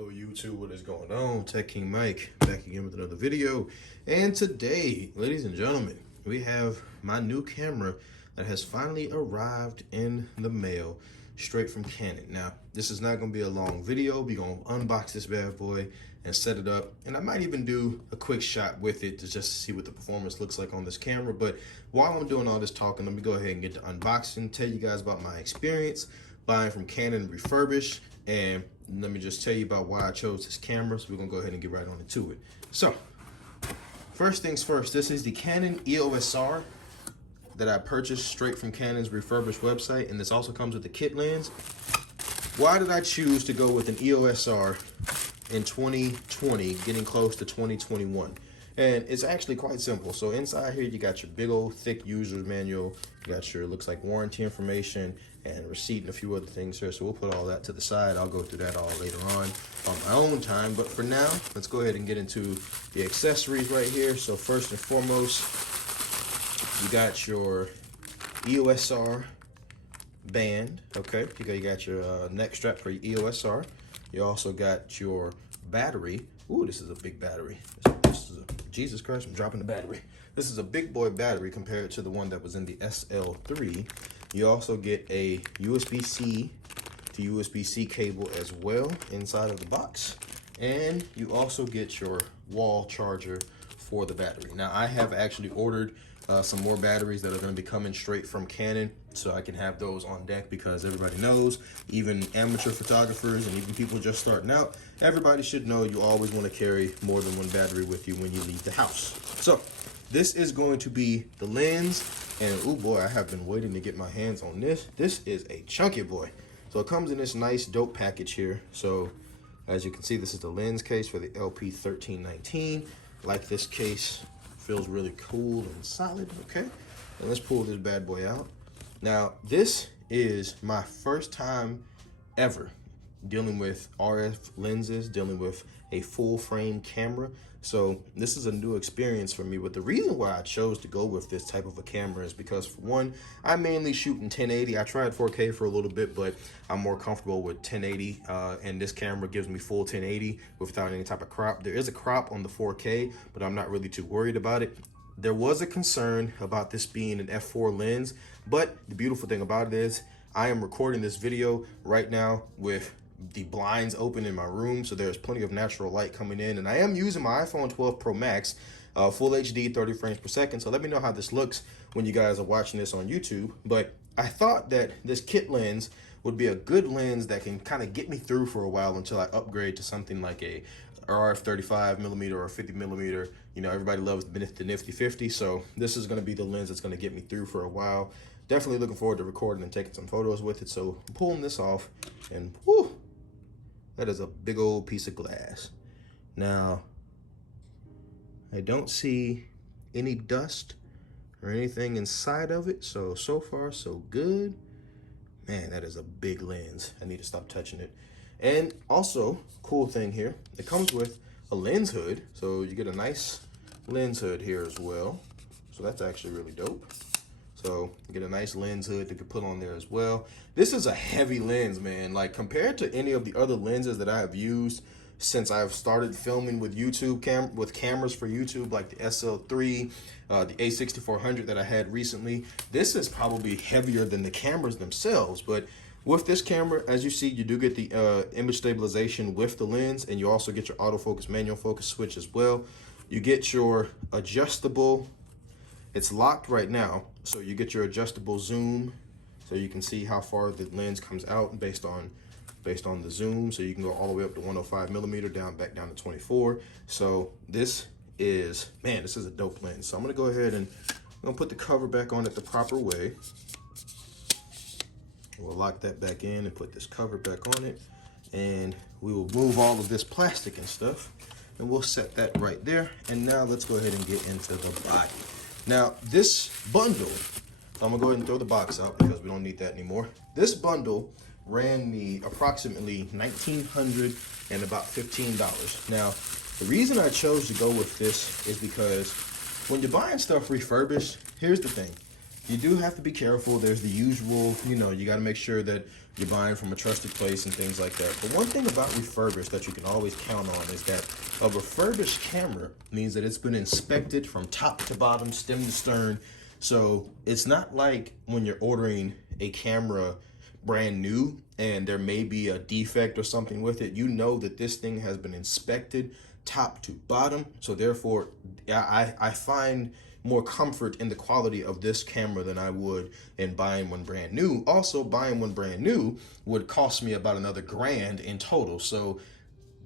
Yo, YouTube, what is going on? Techkingmike back again with another video. And today, ladies and gentlemen, we have my new camera that has finally arrived in the mail straight from Canon. Now, this is not going to be a long video. We're going to unbox this bad boy and set it up. And I might even do a quick shot with it to just see what the performance looks like on this camera. But while I'm doing all this talking, let me go ahead and get to unboxing, tell you guys about my experience buying from Canon Refurbished, and let me just tell you about why I chose this camera. So we're gonna go ahead and get right on into it. So first things first, this is the Canon EOS R that I purchased straight from Canon's Refurbished website, and this also comes with the kit lens. Why did I choose to go with an EOS R in 2020, getting close to 2021? And it's actually quite simple. So inside here, you got your big old thick user's manual. You got your, looks like, warranty information and receipt and a few other things here. So we'll put all that to the side. I'll go through that all later on my own time. But for now, let's go ahead and get into the accessories right here. So first and foremost, you got your EOS R band. Okay, you got your neck strap for your EOS R. You also got your battery. Ooh, this is a big battery. Jesus Christ, I'm dropping the battery. This is a big boy battery compared to the one that was in the SL3. You also get a USB-C to USB-C cable as well inside of the box. And you also get your wall charger for the battery. Now, I have actually ordered some more batteries that are going to be coming straight from Canon, so I can have those on deck, because everybody knows, even amateur photographers and even people just starting out, everybody should know you always want to carry more than one battery with you when you leave the house. So this is going to be the lens, and oh boy, I have been waiting to get my hands on this. This is a chunky boy. So it comes in this nice dope package here. So as you can see, this is the lens case for the LP1319. Like this case, feels really cool and solid. Okay, and let's pull this bad boy out. Now, this is my first time ever dealing with RF lenses, dealing with a full frame camera. So this is a new experience for me. But the reason why I chose to go with this type of a camera is because, for one, I mainly shoot in 1080. I tried 4K for a little bit, but I'm more comfortable with 1080. And this camera gives me full 1080 without any type of crop. There is a crop on the 4K, but I'm not really too worried about it. There was a concern about this being an f4 lens, but the beautiful thing about it is I am recording this video right now with the blinds open in my room, so there's plenty of natural light coming in, and I am using my iPhone 12 Pro Max, full HD, 30 frames per second. So let me know how this looks when you guys are watching this on YouTube. But I thought that this kit lens would be a good lens that can kind of get me through for a while until I upgrade to something like a RF 35mm or 50mm. You know, everybody loves the nifty 50, so this is going to be the lens that's going to get me through for a while. Definitely looking forward to recording and taking some photos with it. So I'm pulling this off, and whew, that is a big old piece of glass. Now, I don't see any dust or anything inside of it, so far so good. Man, that is a big lens. I need to stop touching it. And also, cool thing here, it comes with a lens hood, so you get a nice lens hood here as well. So that's actually really dope. So you get a nice lens hood that you can put on there as well. This is a heavy lens, man. Like, compared to any of the other lenses that I have used since I've started filming with cameras for YouTube, like the SL3, the A6400 that I had recently, this is probably heavier than the cameras themselves. But with this camera, as you see, you do get the image stabilization with the lens, and you also get your autofocus, manual focus switch as well. You get your adjustable, it's locked right now, so you get your adjustable zoom, so you can see how far the lens comes out based on the zoom. So you can go all the way up to 105mm, back down to 24. So this is, man, this is a dope lens. So I'm gonna go ahead and I'm gonna put the cover back on it the proper way. We'll lock that back in and put this cover back on it, and we will move all of this plastic and stuff, and we'll set that right there. And now let's go ahead and get into the body. Now, this bundle, I'm gonna go ahead and throw the box out because we don't need that anymore. This bundle ran me approximately $1,900 and about $15. Now, the reason I chose to go with this is because when you're buying stuff refurbished, here's the thing. you do have to be careful. There's the usual, you know, you got to make sure that you're buying from a trusted place and things like that. But one thing about refurbished that you can always count on is that a refurbished camera means that it's been inspected from top to bottom, stem to stern. So it's not like when you're ordering a camera brand new and there may be a defect or something with it. You know that this thing has been inspected top to bottom. So therefore, I find more comfort in the quality of this camera than I would in buying one brand new. Also, buying one brand new would cost me about another grand in total. So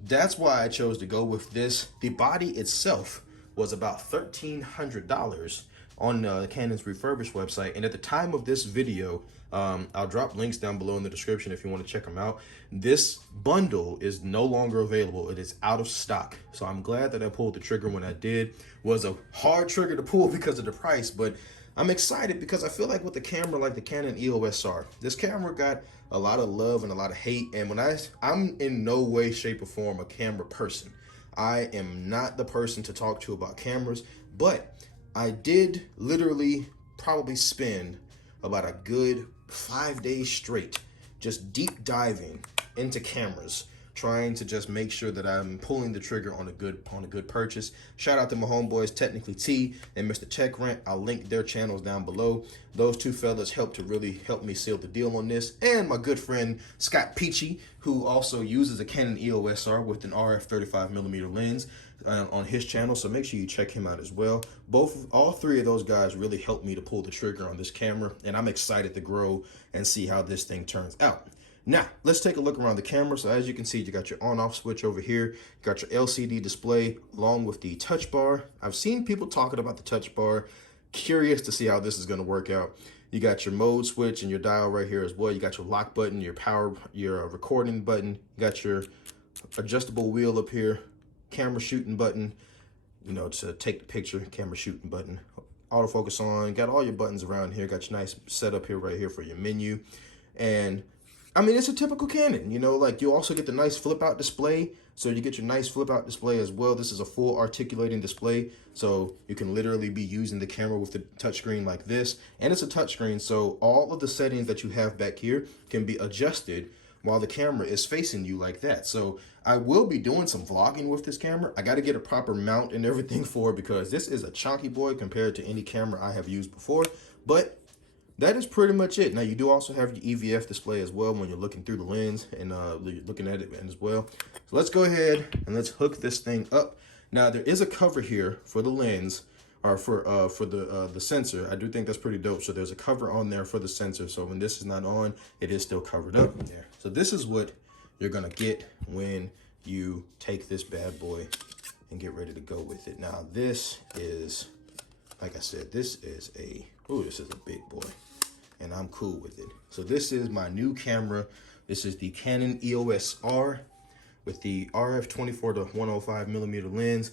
that's why I chose to go with this. The body itself was about $1,300 on Canon's Refurbished website. And at the time of this video, I'll drop links down below in the description if you want to check them out. This bundle is no longer available. It is out of stock. So I'm glad that I pulled the trigger when I did. Was a hard trigger to pull because of the price, but I'm excited because I feel like with the camera like the Canon EOS R, this camera got a lot of love and a lot of hate. And when I'm in no way, shape, or form a camera person. I am not the person to talk to about cameras, but I did literally probably spend about a good 5 days straight just deep diving into cameras, trying to just make sure that I'm pulling the trigger on a good purchase. Shout out to my homeboys Technically T and Mr. Tech Rant. I'll link their channels down below. Those two fellas helped me seal the deal on this. And my good friend Scott Peachy, who also uses a Canon EOS R with an RF 35mm lens on his channel. So make sure you check him out as well. All three of those guys really helped me to pull the trigger on this camera, and I'm excited to grow and see how this thing turns out. Now, let's take a look around the camera. So as you can see, you got your on-off switch over here. You got your LCD display along with the touch bar. I've seen people talking about the touch bar. Curious to see how this is going to work out. You got your mode switch and your dial right here as well. You got your lock button, your recording button. You got your adjustable wheel up here, camera shooting button, you know, to take the picture, camera shooting button, autofocus on. Got all your buttons around here. Got your nice setup here right here for your menu. And I mean, it's a typical Canon, you know, like you also get the nice flip out display. So you get your nice flip out display as well. This is a full articulating display. So you can literally be using the camera with the touchscreen like this. And it's a touchscreen. So all of the settings that you have back here can be adjusted while the camera is facing you like that. So I will be doing some vlogging with this camera. I got to get a proper mount and everything for it because this is a chunky boy compared to any camera I have used before. But that is pretty much it. Now, you do also have your EVF display as well when you're looking through the lens and looking at it as well. So let's go ahead and let's hook this thing up. Now, there is a cover here for the lens, or for the sensor. I do think that's pretty dope. So there's a cover on there for the sensor. So when this is not on, it is still covered up there. So this is what you're gonna get when you take this bad boy and get ready to go with it. Now, this is, like I said, this is a big boy, and I'm cool with it. So this is my new camera. This is the Canon EOS R with the RF 24 to 105mm lens.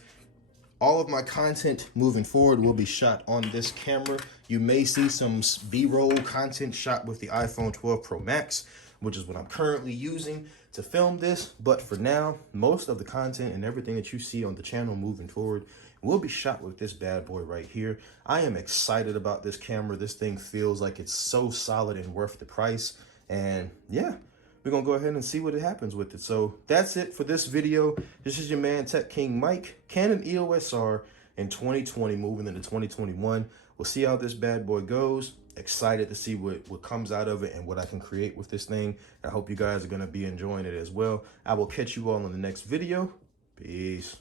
All of my content moving forward will be shot on this camera. You may see some B-roll content shot with the iPhone 12 Pro Max, which is what I'm currently using to film this. But for now, most of the content and everything that you see on the channel moving forward will be shot with this bad boy right here. I am excited about this camera. This thing feels like it's so solid and worth the price. And yeah, we're gonna go ahead and see what happens with it. So that's it for this video. This is your man Techkingmike, Canon EOS R in 2020, moving into 2021. We'll see how this bad boy goes. Excited to see what comes out of it and what I can create with this thing. I hope you guys are gonna be enjoying it as well. I will catch you all in the next video. Peace.